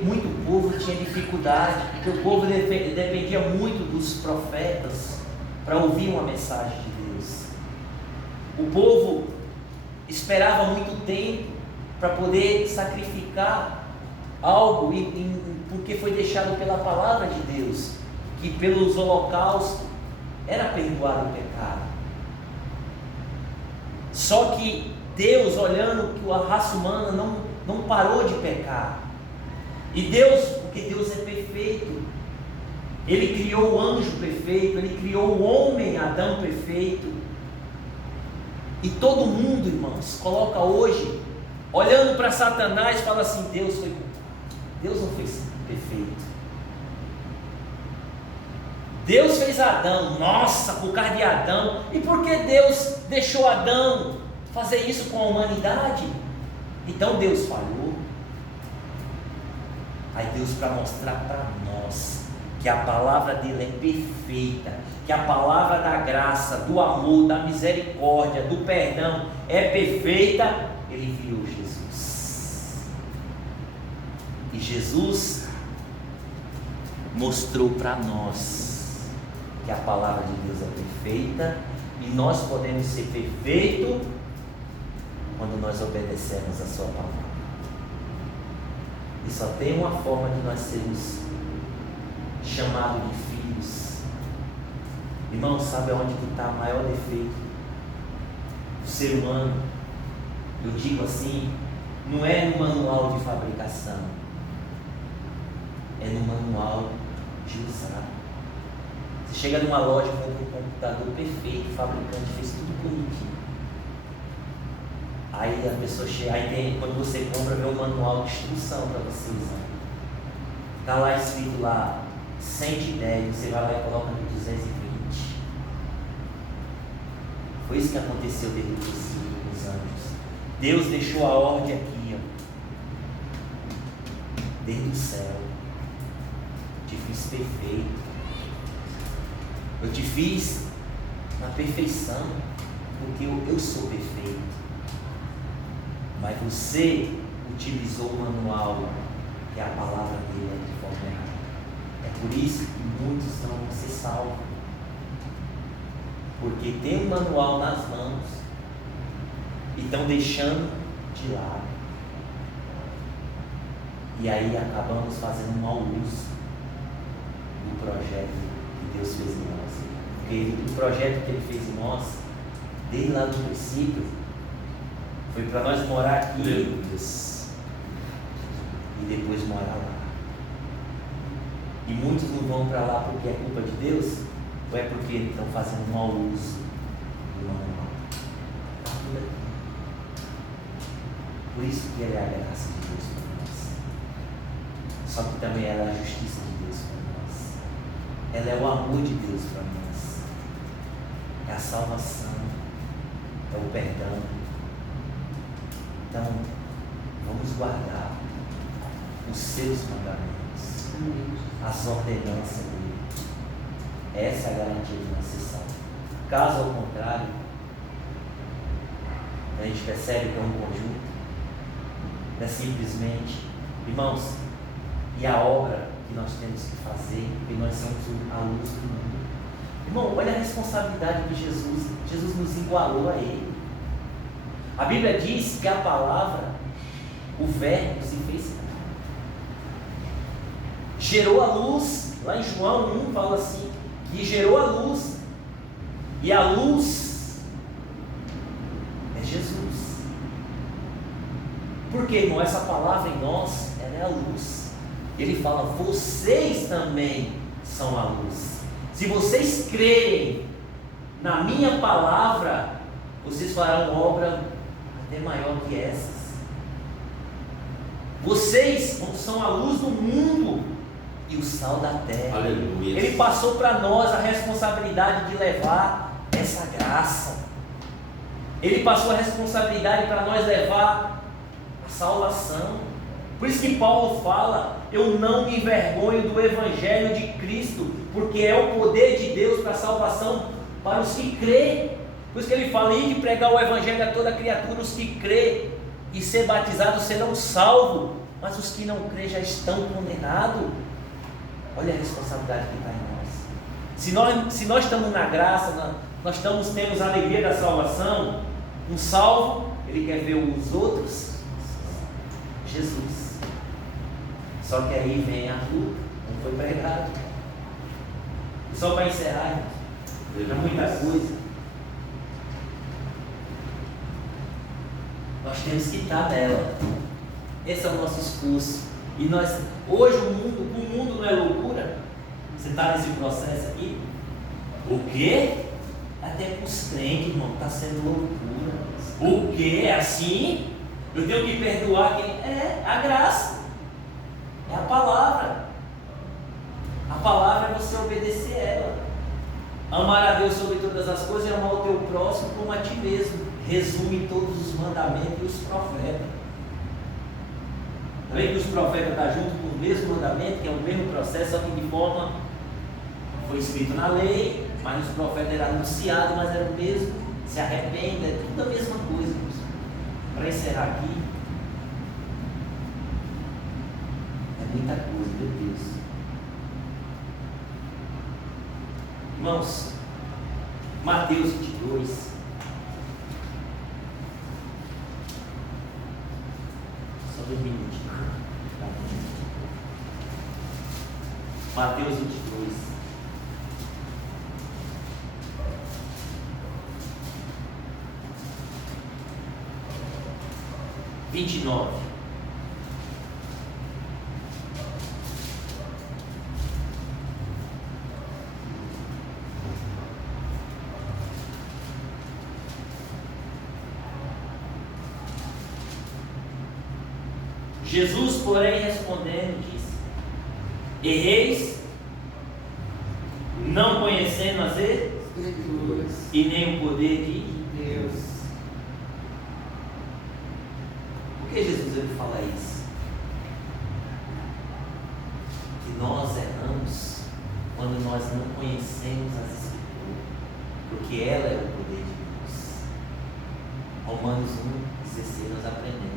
muito povo tinha dificuldade, porque o povo dependia muito dos profetas para ouvir uma mensagem de Deus. O povo esperava muito tempo para poder sacrificar algo, porque foi deixado pela palavra de Deus, que pelos holocaustos era perdoado o pecado. Só que Deus, olhando que a raça humana não parou de pecar, e Deus, porque Deus é perfeito, Ele criou o anjo perfeito, Ele criou o homem, Adão perfeito, e todo mundo, irmãos, coloca hoje, olhando para Satanás, fala assim, Deus não foi perfeito, Deus fez Adão, nossa, por causa de Adão, e por que Deus deixou Adão fazer isso com a humanidade? Então Deus falhou. Aí Deus, para mostrar para nós que a palavra dele é perfeita, que a palavra da graça, do amor, da misericórdia, do perdão é perfeita, ele enviou Jesus. E Jesus mostrou para nós que a palavra de Deus é perfeita e nós podemos ser perfeitos quando nós obedecemos a sua palavra. E só tem uma forma de nós sermos chamados de filhos. Irmão, sabe onde que está o maior defeito do ser humano? Eu digo assim, não é no manual de fabricação, é no manual de usar. Você chega numa loja e compra um computador perfeito, o fabricante fez tudo bonitinho. Aí a pessoa chega, quando você compra, vem um manual de instrução para você usar. Está lá escrito lá, 110, você vai lá e coloca no 220. Foi isso que aconteceu desde o princípio com os anjos. Deus deixou a ordem aqui, desde o céu. Te fiz perfeito. Eu te fiz na perfeição, porque eu sou perfeito. Mas você utilizou o manual, que é a palavra dele, de forma errada. É por isso que muitos não vão ser salvos. Porque tem um manual nas mãos e estão deixando de lado. E aí acabamos fazendo mau uso do projeto que Deus fez Porque o projeto que Ele fez em nós, desde lá no princípio, foi para nós morar aqui e depois morar lá. E muitos não vão para lá porque é culpa de Deus, ou é porque estão fazendo mau uso do manual. Por isso que ela é a graça de Deus para nós. Só que também ela é a justiça de Deus para nós. Ela é o amor de Deus para nós. É a salvação. É o perdão. Então, vamos guardar os seus mandamentos, as ordenanças dele. Essa é a garantia de nós ser salvos. Caso ao contrário, a gente percebe que é um conjunto, não é simplesmente, irmãos, e a obra que nós temos que fazer, porque nós somos a luz do mundo. Irmão, olha a responsabilidade de Jesus. Jesus nos igualou a Ele. A Bíblia diz que a palavra, o verbo se fez carne. Gerou a luz, lá em João 1 fala assim, que gerou a luz, e a luz é Jesus. Porque, irmão, essa palavra em nós, ela é a luz. Ele fala, vocês também são a luz. Se vocês crerem na minha palavra, vocês farão obra até maior que essas. Vocês são a luz do mundo e o sal da terra. Aleluia. Ele passou para nós a responsabilidade de levar essa graça. Ele passou a responsabilidade para nós levar a salvação. Por isso que Paulo fala, eu não me envergonho do Evangelho de Cristo, porque é o poder de Deus para a salvação para os que crêem. Por isso que ele fala, de pregar o Evangelho a toda criatura, os que crêem e ser batizados serão salvos, mas os que não crêem já estão condenados. Olha a responsabilidade que está em nós. Se nós estamos na graça, temos a alegria da salvação, um salvo, ele quer ver os outros, Jesus. Só que aí vem a luta, como foi pregado. E só para encerrar, é muita coisa. Nós temos que estar nela. Esse é o nosso esforço. E hoje o mundo não é loucura. Você está nesse processo aqui? O quê? Até para os crentes, irmão, está sendo loucura. O quê? É assim? Eu tenho que perdoar quem? É a graça. É a palavra. A palavra é você obedecer ela. Amar a Deus sobre todas as coisas e amar o teu próximo como a ti mesmo. Resume todos os mandamentos e os profetas. Também que os profetas estão junto com o mesmo mandamento, que é o mesmo processo, só que de forma foi escrito na lei, mas os profetas eram anunciados, mas era o mesmo. Se arrependa, é tudo a mesma coisa. Para encerrar aqui, é muita coisa, meu Deus. Irmãos, Mateus 22. Só 2 minutos. Mateus 22. (29). Jesus, porém, respondendo, disse: erreis, não conhecendo as Escrituras e nem o poder de Deus. Por que Jesus ele fala isso? Que nós erramos quando nós não conhecemos as Escrituras, porque ela é o poder de Deus. Romanos 1,16 nós aprendemos.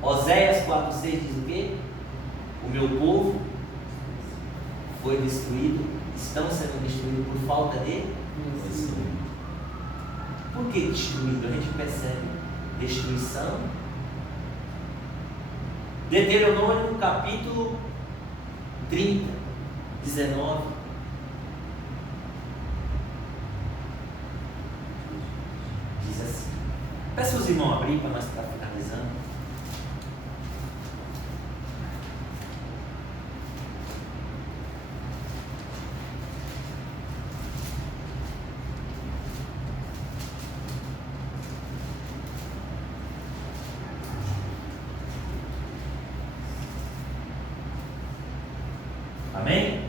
Oséias 4,6 diz o quê? O meu povo foi destruído, estão sendo destruídos por falta de destruído. Por que destruído? A gente percebe destruição. Deuteronômio capítulo 30, 19. Diz assim. Peça os irmãos abrir para nós estar finalizando. Amém?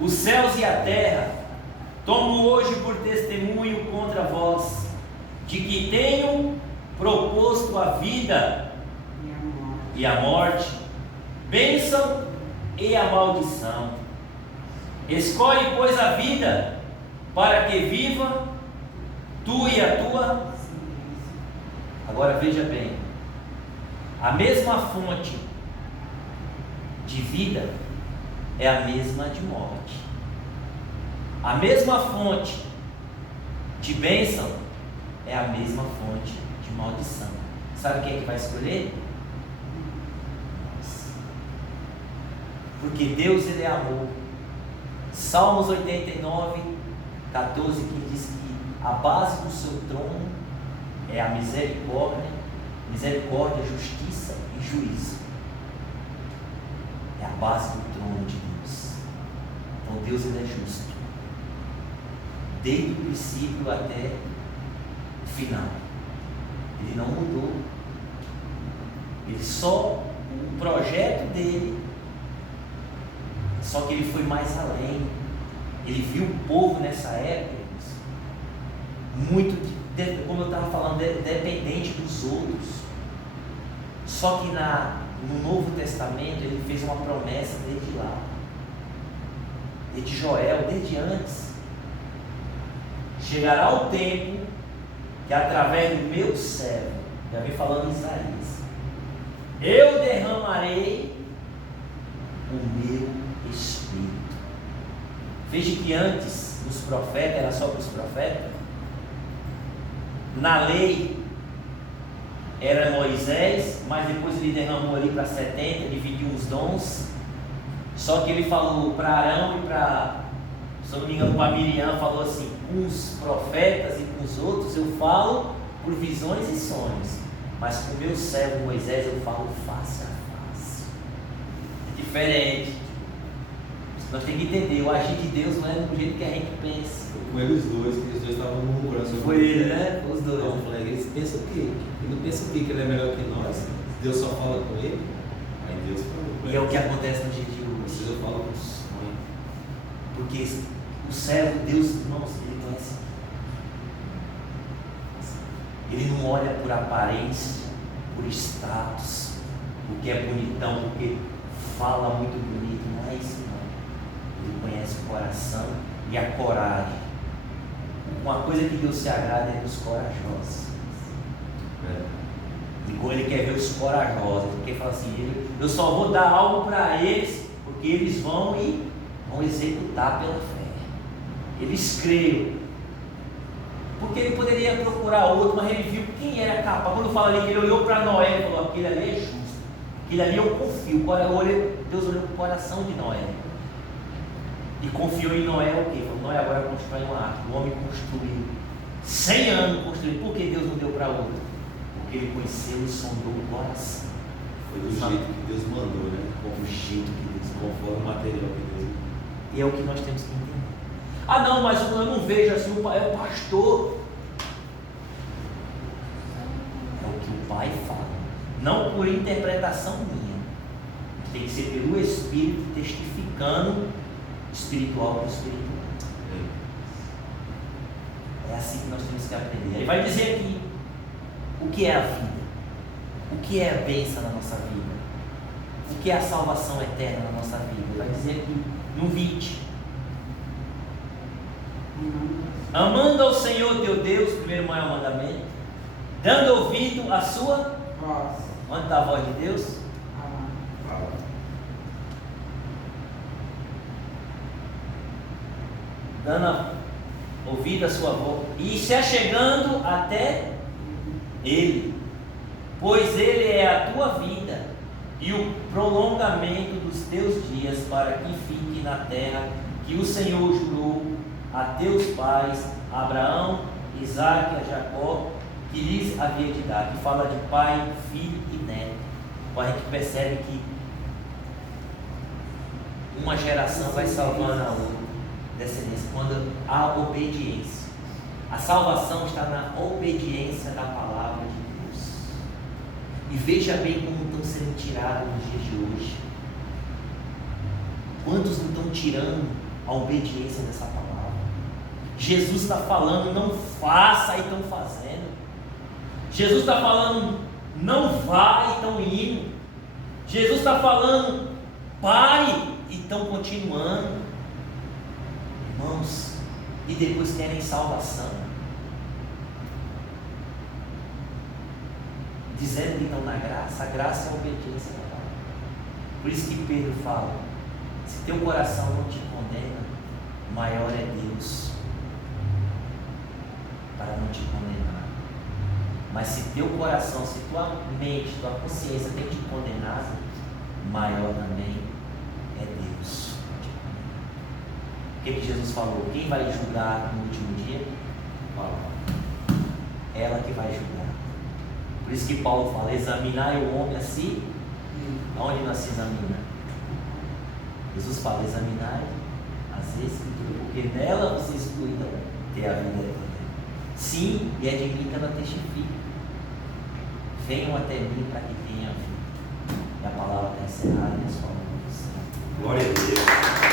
Os céus e a terra tomo hoje por testemunho contra vós, de que tenho proposto a vida e a morte, bênção e a maldição. Escolhe, pois, a vida, para que viva tu e a tua. Agora veja bem, a mesma fonte de vida é a mesma de morte. A mesma fonte de bênção é a mesma fonte de maldição. Sabe quem é que vai escolher? Nós. Porque Deus, Ele é amor. Salmos 89, 14, que diz que a base do seu trono é a misericórdia, justiça e juízo. É a base do trono de Deus. Então Deus, Ele é justo, desde o princípio até o final. Ele não mudou. Ele só, o projeto dele, só que ele foi mais além. Ele viu o povo nessa época muito, como eu estava falando, dependente dos outros. Só que no Novo Testamento ele fez uma promessa desde lá, desde Joel, desde antes. Chegará o tempo que através do meu servo, já vem falando em Isaías, eu derramarei o meu Espírito. Veja que antes os profetas, era só para os profetas. Na lei era Moisés, mas depois ele derramou ali para 70, dividiu os dons. Só que ele falou para Arão e para, se eu não me engano, para Miriam, falou assim: com os profetas e com os outros eu falo por visões e sonhos, mas com o meu servo Moisés eu falo face a face. É diferente. Nós temos que entender, o agir de Deus não é do jeito que a gente pensa. Com eles dois, que os dois estavam murmurando sobre Foi ele, né? Os dois. Então, eu falei, eles pensam o quê? Ele não pensa o quê? Que ele é melhor que nós? Deus só fala com ele? Aí Deus falou. E é o que acontece no dia de hoje. Vocês eu falo com o sonho. Porque o servo, Deus, irmãos, ele conhece. Ele não olha por aparência, por status, porque é bonitão, porque fala muito bonito, não é isso não. Ele conhece o coração e a coragem. Uma coisa que Deus se agrada é dos corajosos. E como Ele quer ver os corajosos, Ele quer falar assim: eu só vou dar algo para eles, porque eles vão executar pela fé. Eles creram. Porque ele poderia procurar outro, mas ele viu quem era capaz. Quando fala ali que ele olhou para Noé e falou: aquele ali é justo, aquele ali eu confio. Deus olhou para o coração de Noé e confiou em Noé o quê? Falou: Noé, agora constrói uma arca. O homem construiu 100 anos construindo. Por que Deus não deu para outro? Porque ele conheceu e sondou o coração. Foi do jeito que Deus mandou, né? Do jeito que Deus mandou. Conforme o material que Deus mandou. E é o que nós temos que entender. Ah não, mas eu não vejo assim, é o pastor. É o que o Pai fala. Não por interpretação minha. Tem que ser pelo Espírito testificando espiritual para o espiritual. É assim que nós temos que aprender. Ele vai dizer aqui o que é a vida, o que é a bênção na nossa vida, o que é a salvação eterna na nossa vida. Ele vai dizer aqui no 20: amando ao Senhor teu Deus, primeiro maior mandamento, dando ouvido à sua voz. Onde está a voz de Deus? Fala. Dando ouvido à sua voz e se achegando até Ele, pois Ele é a tua vida e o prolongamento dos teus dias, para que fique na terra que o Senhor jurou a teus pais, Abraão, Isaac e a Jacó, que lhes havia de dar, que fala de pai, filho e neto. Então a gente percebe que uma geração vai salvando a outra, descendência, quando há obediência. A salvação está na obediência da palavra de Deus. E veja bem como estão sendo tirados nos dias de hoje. Quantos não estão tirando a obediência dessa palavra? Jesus está falando, não faça, e estão fazendo. Jesus está falando, não vá, e estão indo. Jesus está falando, pare, e estão continuando. Irmãos, e depois querem salvação, dizendo que estão na graça. A graça é a obediência da palavra. Por isso que Pedro fala: se teu coração não te condena, maior é Deus para não te condenar. Mas se teu coração, se tua mente, tua consciência tem te condenado, maior também é Deus. O que Jesus falou? Quem vai julgar no último dia? Ela que vai julgar. Por isso que Paulo fala: examinar o homem assim. Onde nós se examina? Jesus fala: examinar as escrituras, porque nela vocês cuidam ter a vida eterna. Sim, e é de mim que ela testifica. Venham até mim para que tenham vida. E a palavra está encerrada e as palavras. Glória a Deus.